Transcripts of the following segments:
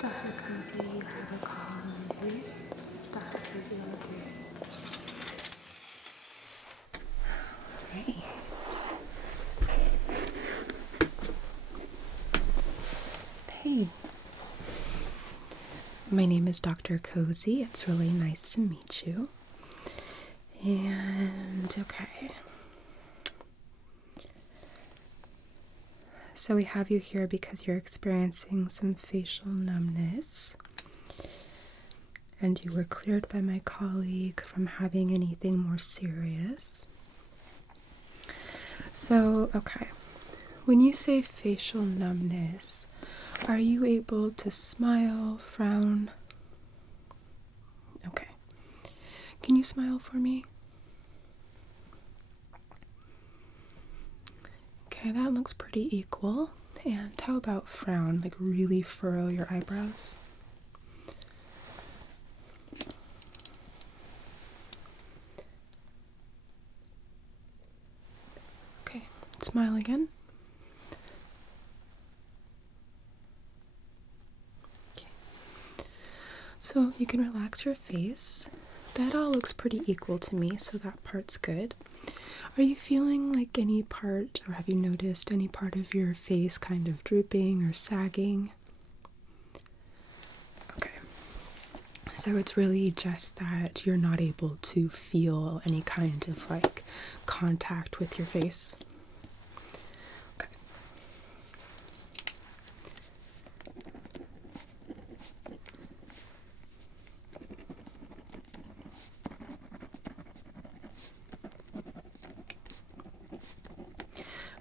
Dr. Cozy, you have a call on the 3. Dr. Cozy on the 3. Alright. Hey. My name is Dr. Cozy. It's really nice to meet you. And, okay. So we have you here because you're experiencing some facial numbness. And you were cleared by my colleague from having anything more serious. So, okay. When you say facial numbness, are you able to smile, frown? Okay. Can you smile for me? Okay, that looks pretty equal. And how about frown? Like really furrow your eyebrows? Okay, smile again. Okay. So you can relax your face. That all looks pretty equal to me, so that part's good. Are you feeling like any part, or have you noticed any part of your face kind of drooping or sagging? Okay. So it's really just that you're not able to feel any kind of like contact with your face. Okay.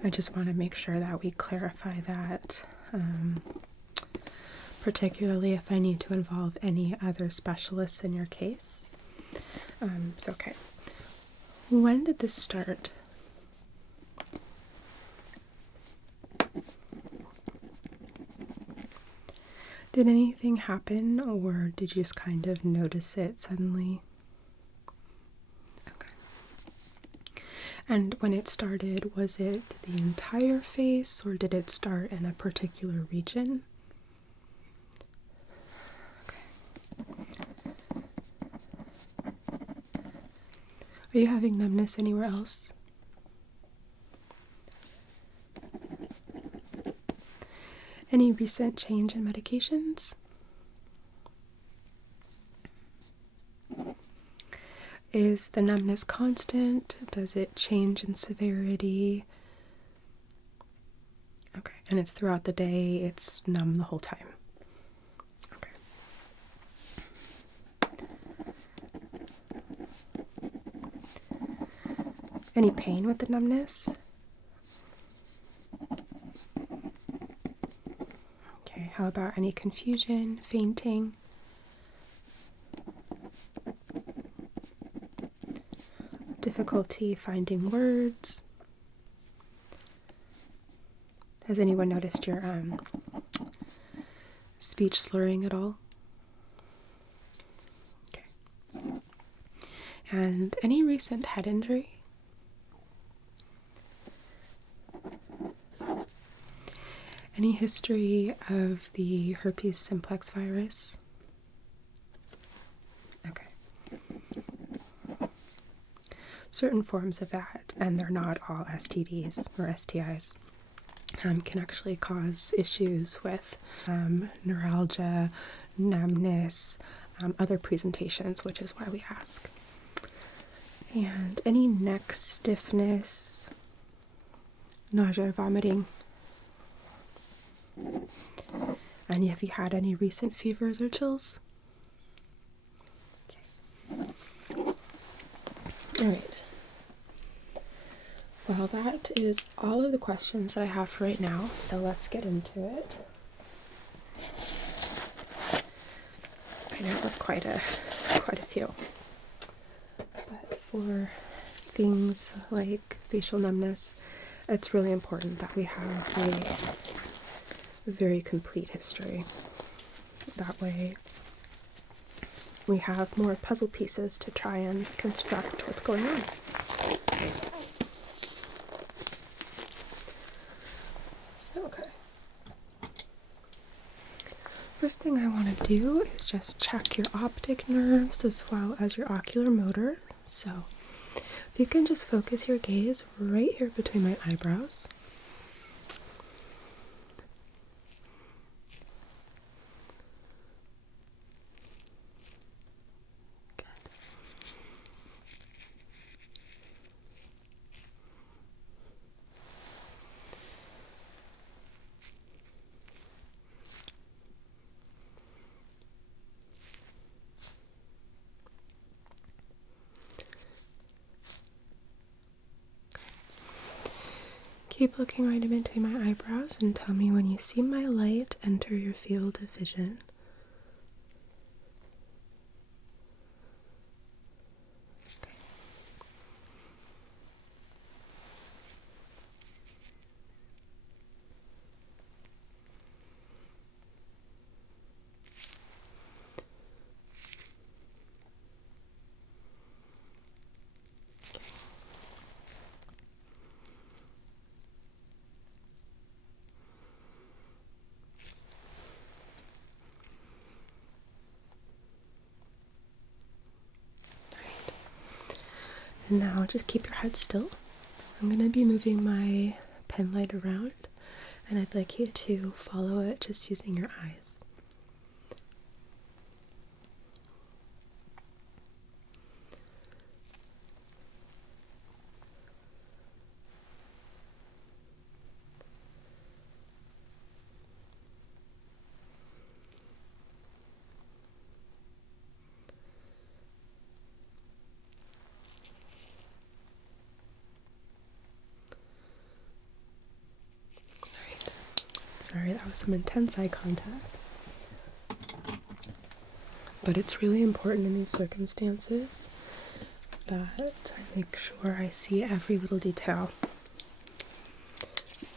I just want to make sure that we clarify that, particularly if I need to involve any other specialists in your case. So, okay. When did this start? Did anything happen, or did you just kind of notice it suddenly? And when it started, was it the entire face, or did it start in a particular region? Okay. Are you having numbness anywhere else? Any recent change in medications? Is the numbness constant? Does it change in severity? Okay, and it's throughout the day, it's numb the whole time. Okay. Any pain with the numbness? Okay, how about any confusion, fainting? Difficulty finding words? Has anyone noticed your speech slurring at all? Okay. And any recent head injury? Any history of the herpes simplex virus? Okay. Certain forms of that, and they're not all STDs or STIs, can actually cause issues with neuralgia, numbness, other presentations, which is why we ask. And any neck stiffness, nausea, vomiting. And have you had any recent fevers or chills? Okay. All right. Well, that is all of the questions that I have for right now, so let's get into it. I know it was quite a few. But for things like facial numbness, it's really important that we have a very complete history. That way we have more puzzle pieces to try and construct what's going on. So, okay. first thing I want to do is just check your optic nerves as well as your ocular motor. So if you can just focus your gaze right here between my eyebrows. Keep looking right in between my eyebrows and tell me when you see my light enter your field of vision. Okay. And now just keep your head still. I'm going to be moving my pen light around, and I'd like you to follow it just using your eyes. Sorry, that was some intense eye contact. But it's really important in these circumstances that I make sure I see every little detail.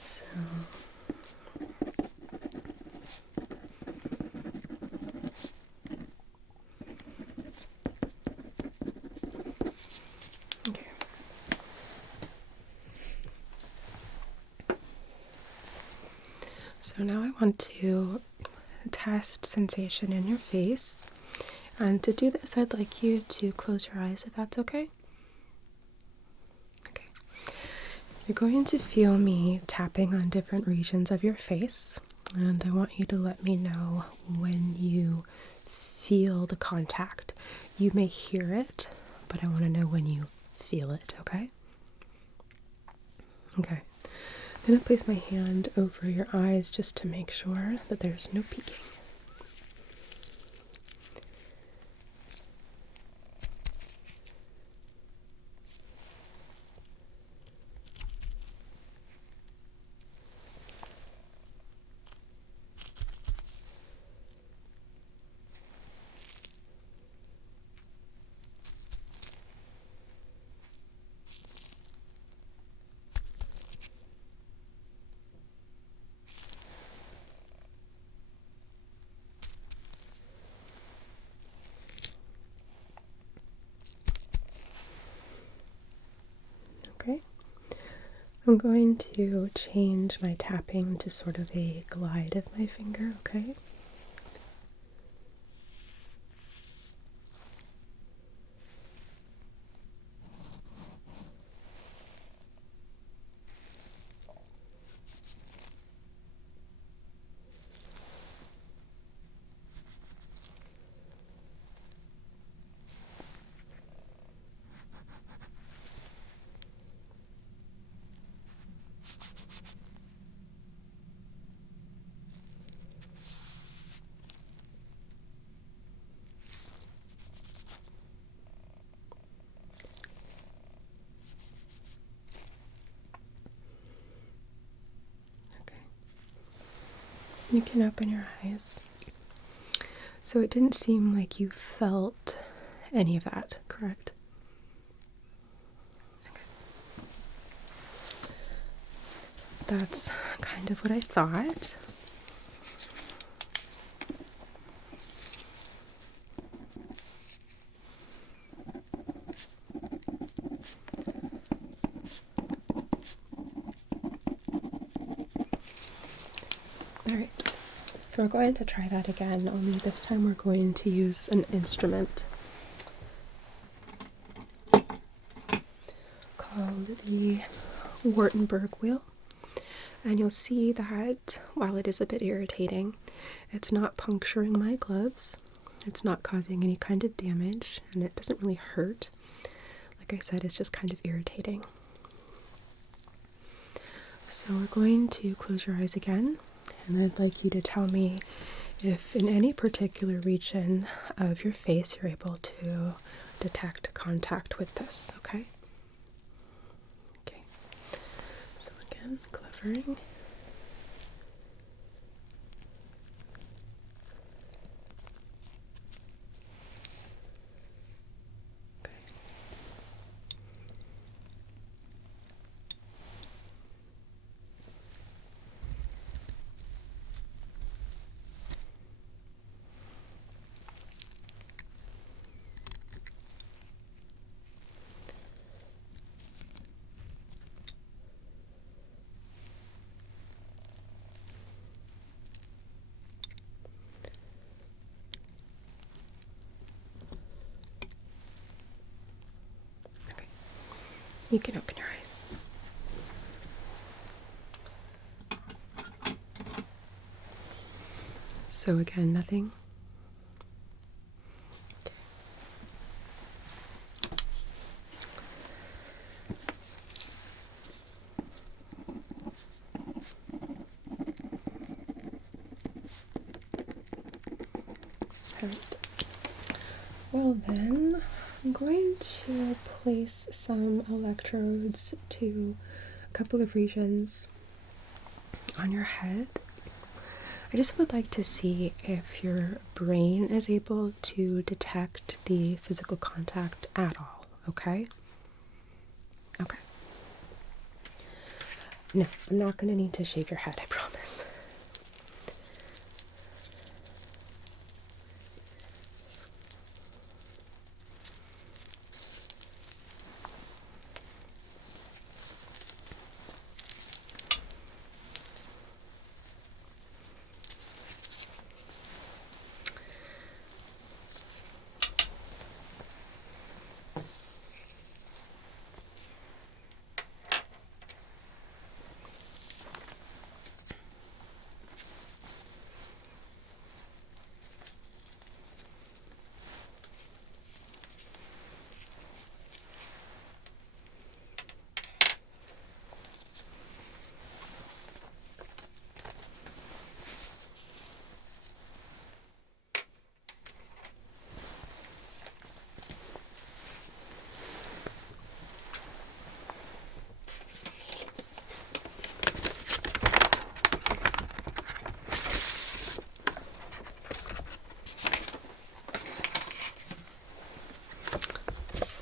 So okay. So now I want to test sensation in your face. And to do this, I'd like you to close your eyes if that's okay. Okay. You're going to feel me tapping on different regions of your face, and I want you to let me know when you feel the contact. You may hear it, but I want to know when you feel it, okay? Okay. I'm going to place my hand over your eyes just to make sure that there's no peeking. Okay, I'm going to change my tapping to sort of a glide of my finger, okay? You can open your eyes. So it didn't seem like you felt any of that, correct? Okay. That's kind of what I thought. All right. So we're going to try that again, only this time we're going to use an instrument called the Wartenberg wheel. And you'll see that while it is a bit irritating, it's not puncturing my gloves, it's not causing any kind of damage, and it doesn't really hurt. Like I said, it's just kind of irritating. So we're going to close your eyes again, and I'd like you to tell me if in any particular region of your face you're able to detect contact with this, okay? Okay. So again, covering. You can open your eyes. So again, nothing. Okay. Well then, I'm going to place some electrodes to a couple of regions on your head. I just would like to see if your brain is able to detect the physical contact at all, okay? Okay. No, I'm not going to need to shave your head, I promise.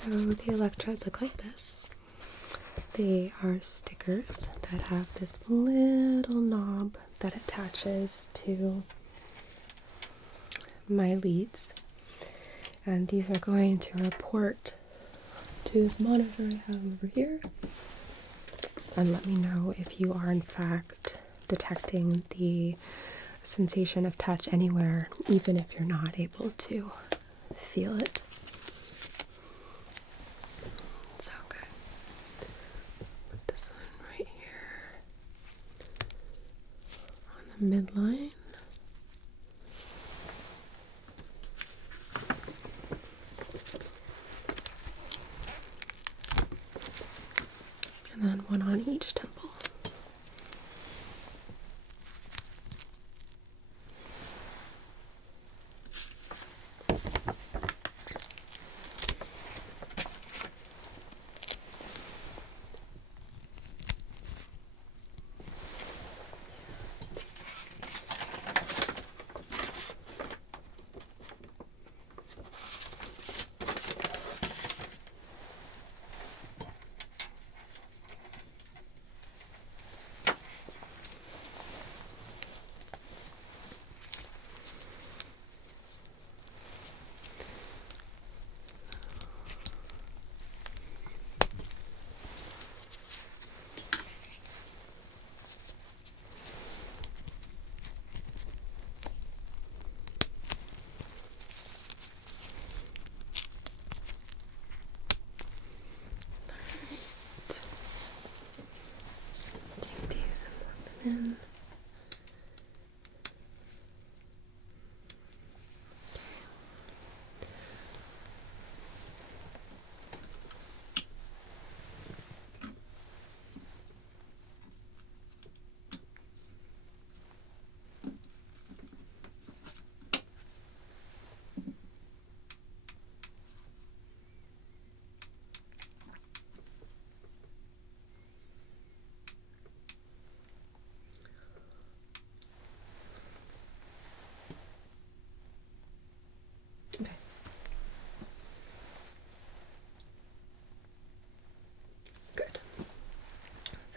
So the electrodes look like this. They are stickers that have this little knob that attaches to my leads. And these are going to report to this monitor I have over here and let me know if you are in fact detecting the sensation of touch anywhere, even if you're not able to feel it. So good. Put this one right here on the midline. And then one on each temple.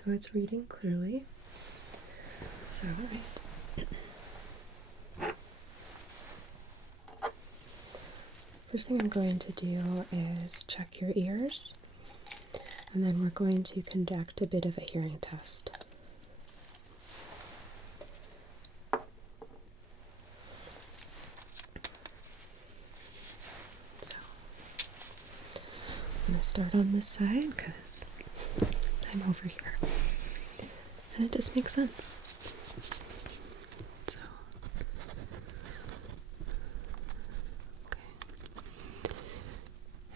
So it's reading clearly. So first thing I'm going to do is check your ears, and then we're going to conduct a bit of a hearing test. So I'm going to start on this side because I'm over here, and it just makes sense. So, okay.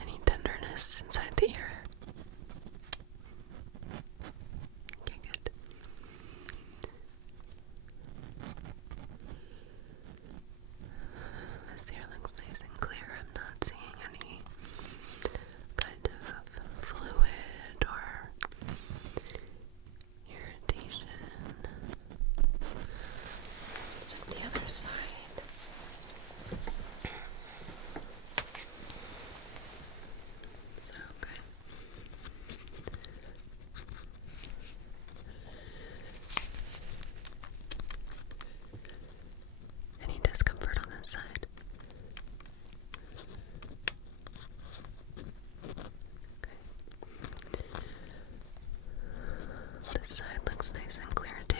Any tenderness inside the ear? Okay, good. This ear looks nice and clear. I'm not seeing any kind of fluid or irritation. Let's check the other side. So, okay. Any discomfort on this side? Okay. This side looks nice and clear too.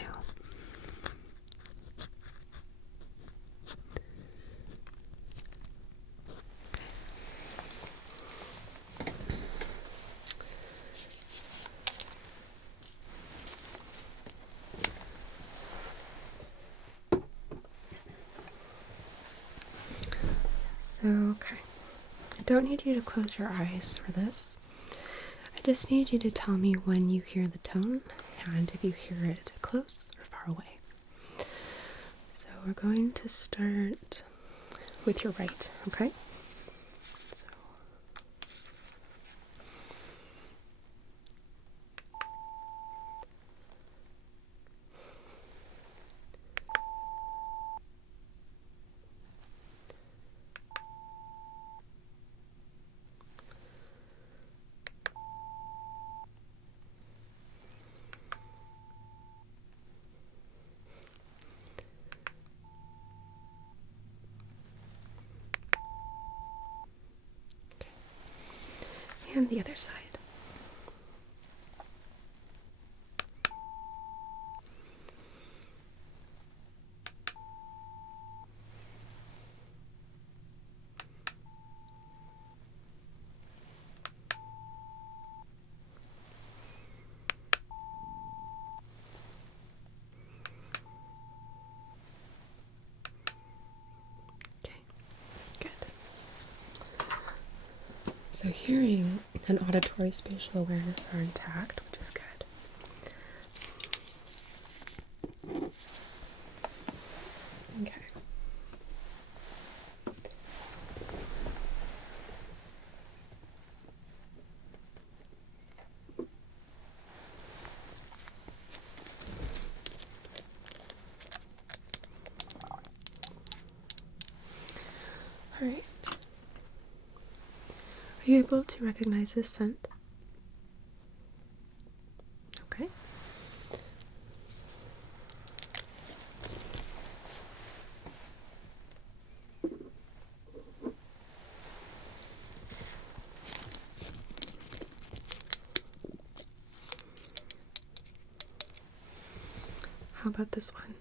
So, okay. I don't need you to close your eyes for this. I just need you to tell me when you hear the tone and if you hear it close or far away. So we're going to start with your right, okay? So and the other side. Okay, good. So hearing and auditory spatial awareness are intact, which is good. Okay. All right. Are you able to recognize this scent? Okay. How about this one?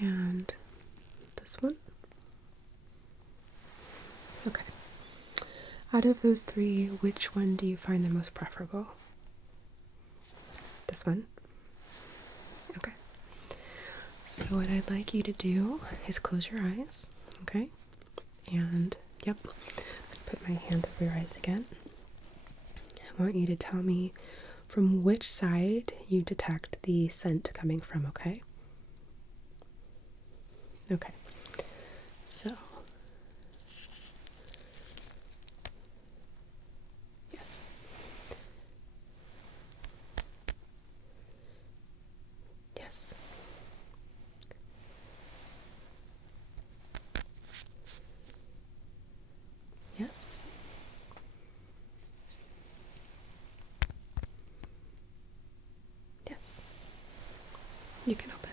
And this one? Okay. Out of those three, which one do you find the most preferable? This one? Okay. So what I'd like you to do is close your eyes, okay? And, yep, I'm gonna put my hand over your eyes again. I want you to tell me from which side you detect the scent coming from, okay? Okay. So, yes. Yes. You can open.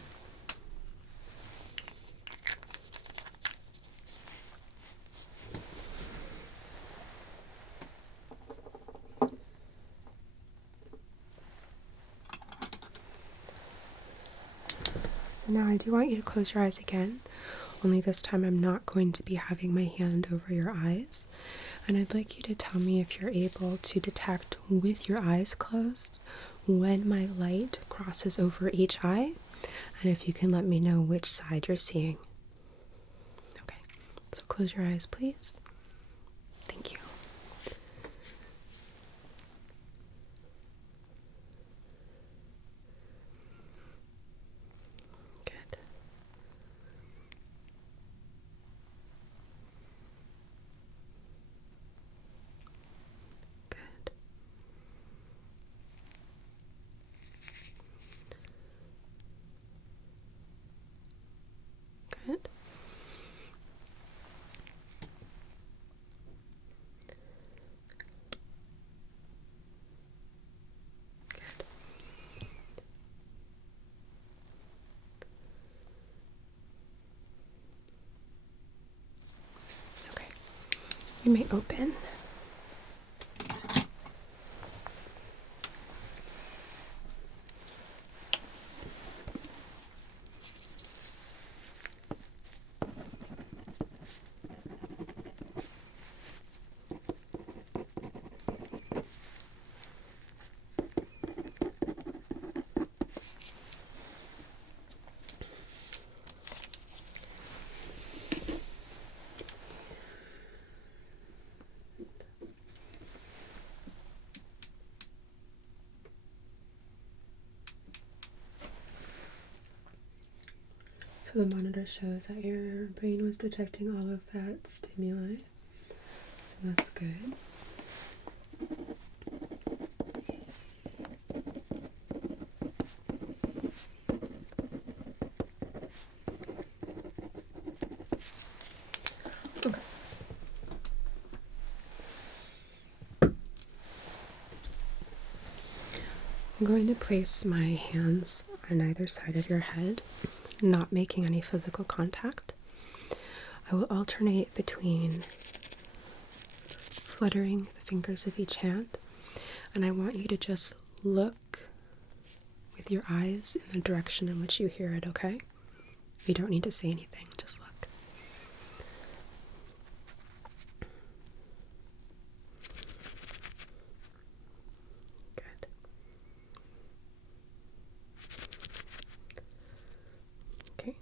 So now I do want you to close your eyes again, only this time I'm not going to be having my hand over your eyes. And I'd like you to tell me if you're able to detect with your eyes closed when my light crosses over each eye, and if you can let me know which side you're seeing. Okay, so close your eyes, please. Thank you. Good. Good. Good. Good. Okay. You may open. So the monitor shows that your brain was detecting all of that stimuli, so that's good. Okay. I'm going to place my hands on either side of your head, not making any physical contact. I will alternate between fluttering the fingers of each hand, and I want you to just look with your eyes in the direction in which you hear it, okay? You don't need to say anything, just look. Good. Okay.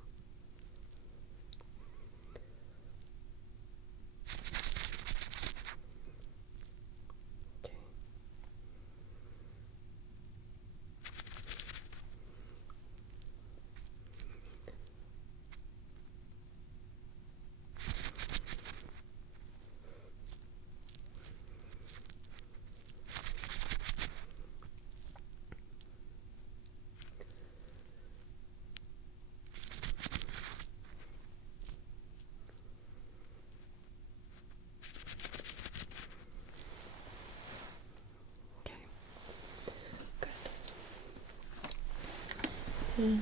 Okay. Good.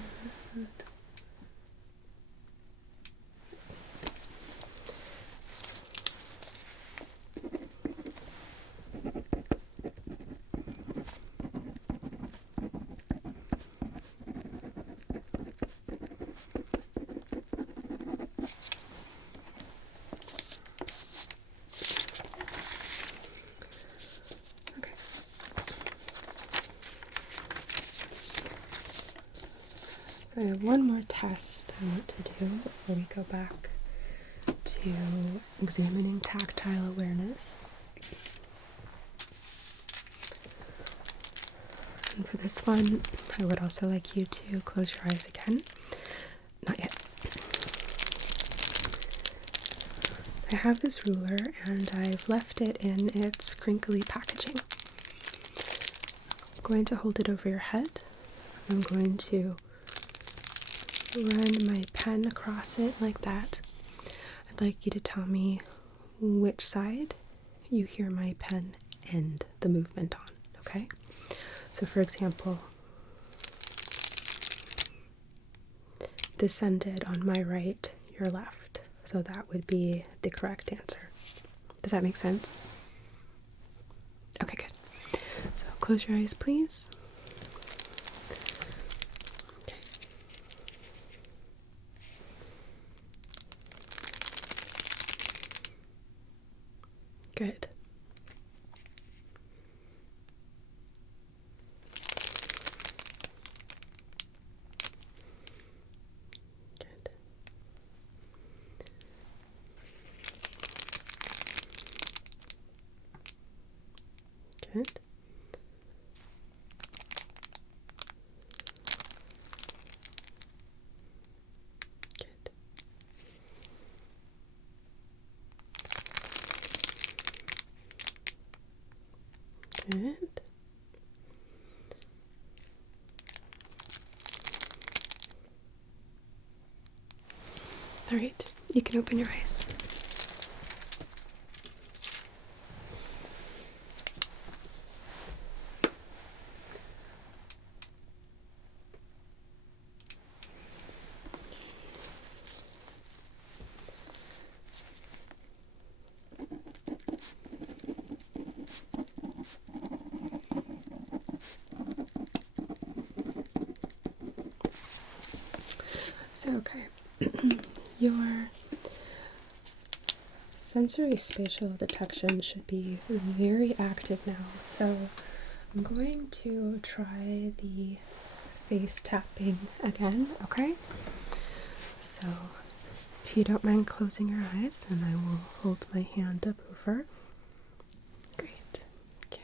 So I have one more test I want to do before we go back to examining tactile awareness. And for this one, I would also like you to close your eyes again. Not yet. I have this ruler and I've left it in its crinkly packaging. I'm going to hold it over your head. I'm going to run my pen across it like that. I'd like you to tell me which side you hear my pen end the movement on, okay? So for example, descended on my right, your left. So that would be the correct answer. Does that make sense? Okay, good. So close your eyes, please. Okay. Good. Good. Good. Good. Good. All right, you can open your eyes. So, okay, your sensory spatial detection should be very active now. So I'm going to try the face tapping again, okay? So if you don't mind closing your eyes, and I will hold my hand up over. Great. Okay.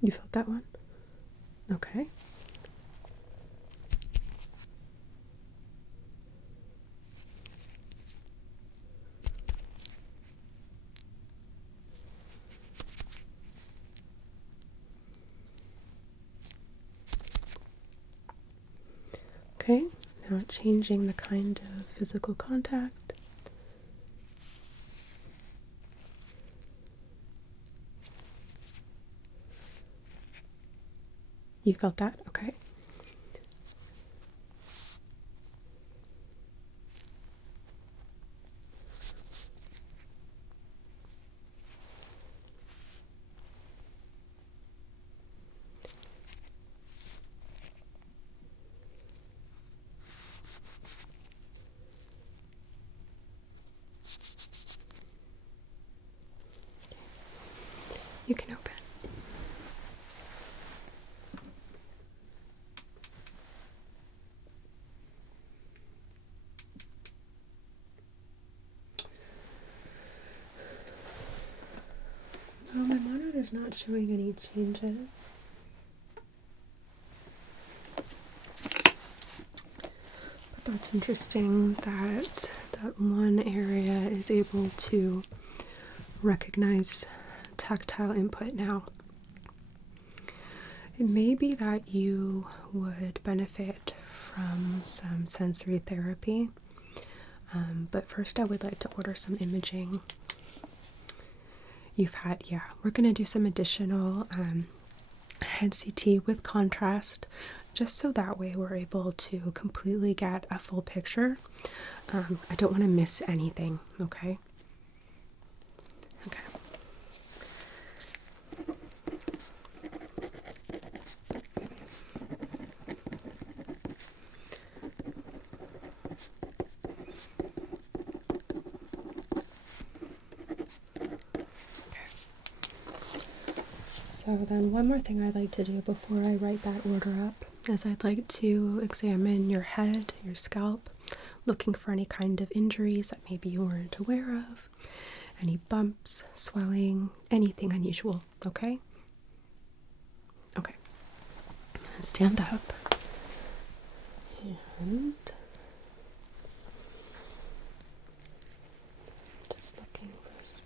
You felt that one? Okay. Okay, now changing the kind of physical contact. You felt that? Okay. You can open. Well, my monitor's not showing any changes. But that's interesting that that one area is able to recognize tactile input now. It may be that you would benefit from some sensory therapy, but first I would like to order some imaging. We're going to do some additional head CT with contrast, just so that way we're able to completely get a full picture. I don't want to miss anything, okay? Okay. So then one more thing I'd like to do before I write that order up is I'd like to examine your head, your scalp, looking for any kind of injuries that maybe you weren't aware of, any bumps, swelling, anything unusual, okay? Okay. Stand up. And just looking first.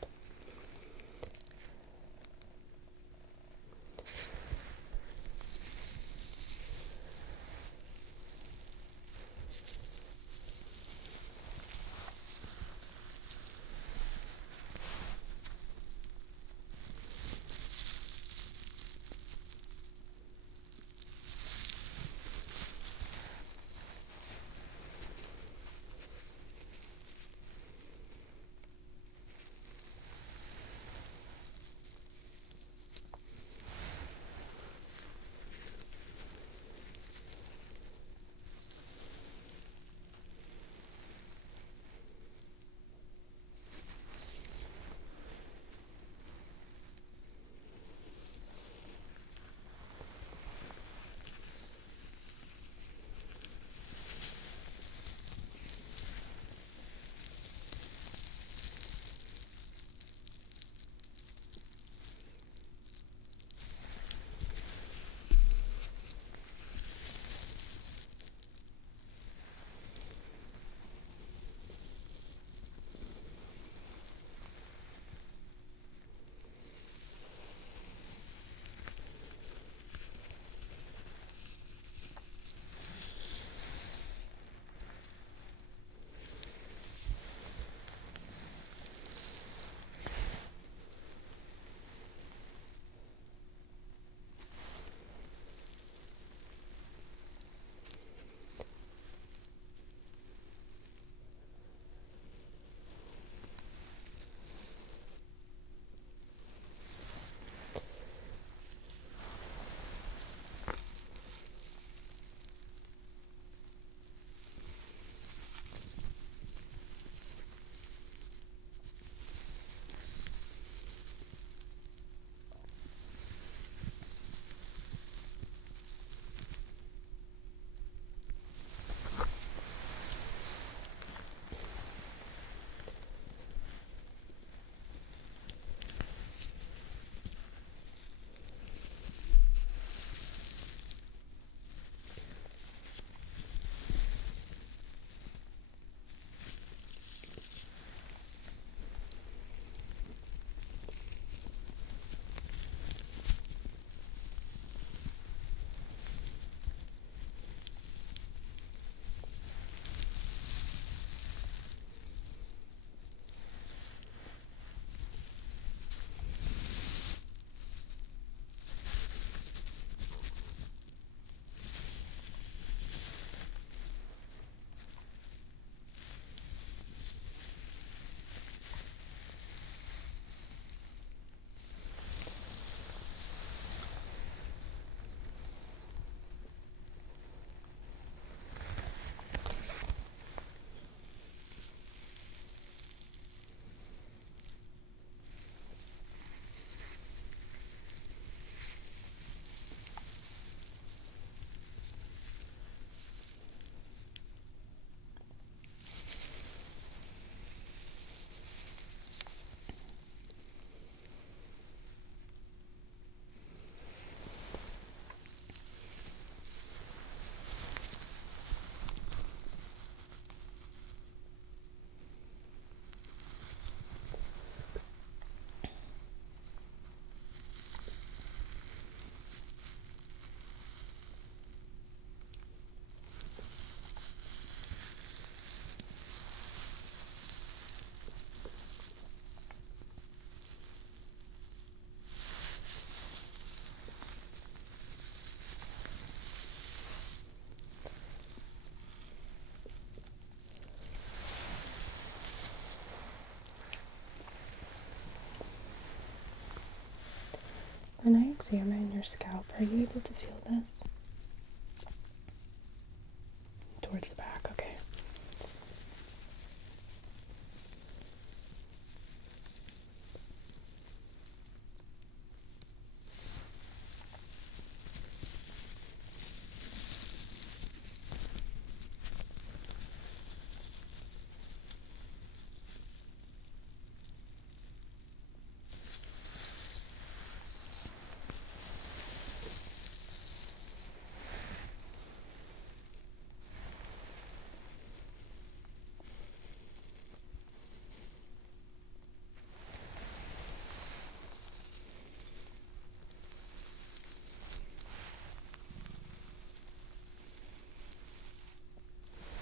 when I examine your scalp, are you able to feel this? Towards the back, okay.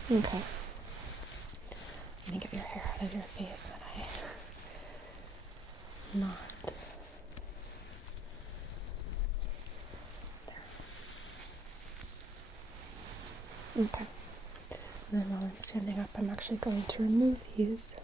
Okay. Let me get your hair out of your face and not there. Okay. And then while I'm standing up, I'm actually going to remove these.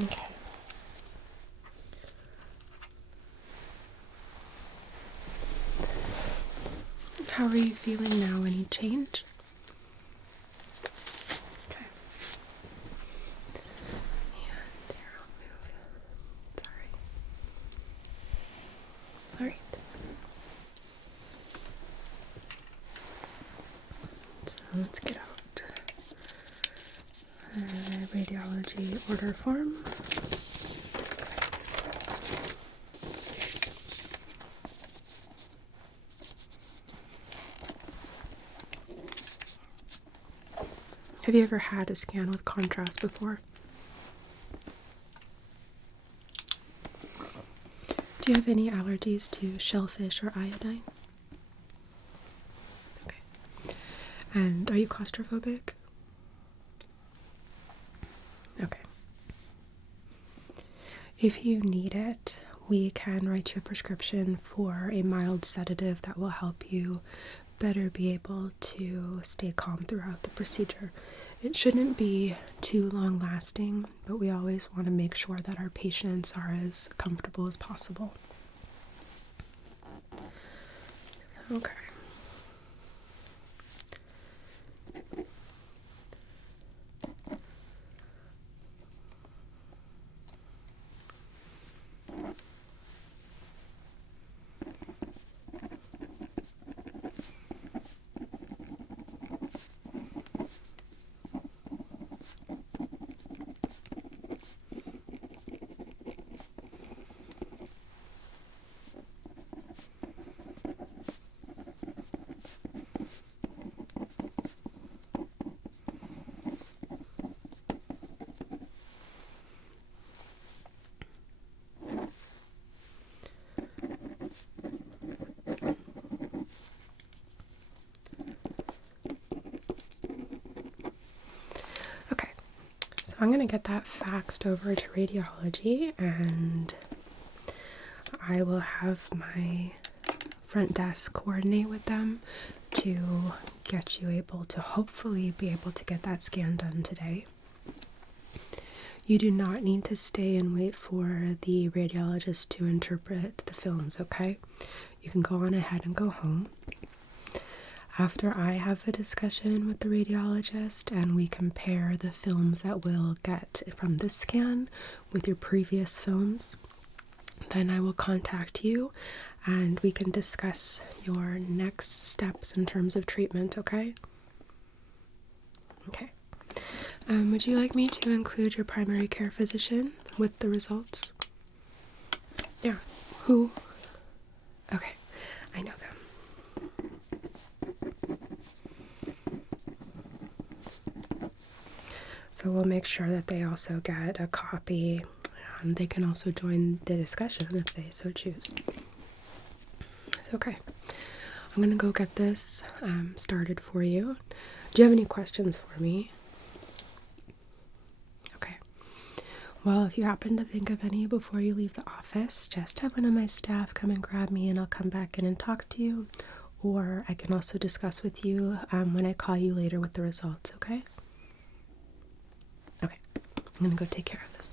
Okay. How are you feeling now? Any change? Okay. And there, I'll move. Sorry. Alright. So let's get out radiology order form. Have you ever had a scan with contrast before? Do you have any allergies to shellfish or iodine? Okay. And are you claustrophobic? Okay. If you need it, we can write you a prescription for a mild sedative that will help you better be able to stay calm throughout the procedure. It shouldn't be too long lasting, but we always want to make sure that our patients are as comfortable as possible. Okay. I'm going to get that faxed over to radiology, and I will have my front desk coordinate with them to get you able to hopefully be able to get that scan done today. You do not need to stay and wait for the radiologist to interpret the films, okay? You can go on ahead and go home. After I have a discussion with the radiologist and we compare the films that we'll get from this scan with your previous films, then I will contact you and we can discuss your next steps in terms of treatment, okay? Okay. Would you like me to include your primary care physician with the results? Yeah. Who? Okay. I know them. So we'll make sure that they also get a copy, and they can also join the discussion if they so choose. It's okay. I'm gonna go get this started for you. Do you have any questions for me? Okay. Well, if you happen to think of any before you leave the office, just have one of my staff come and grab me and I'll come back in and talk to you. Or I can also discuss with you when I call you later with the results, okay? Okay, I'm gonna go take care of this.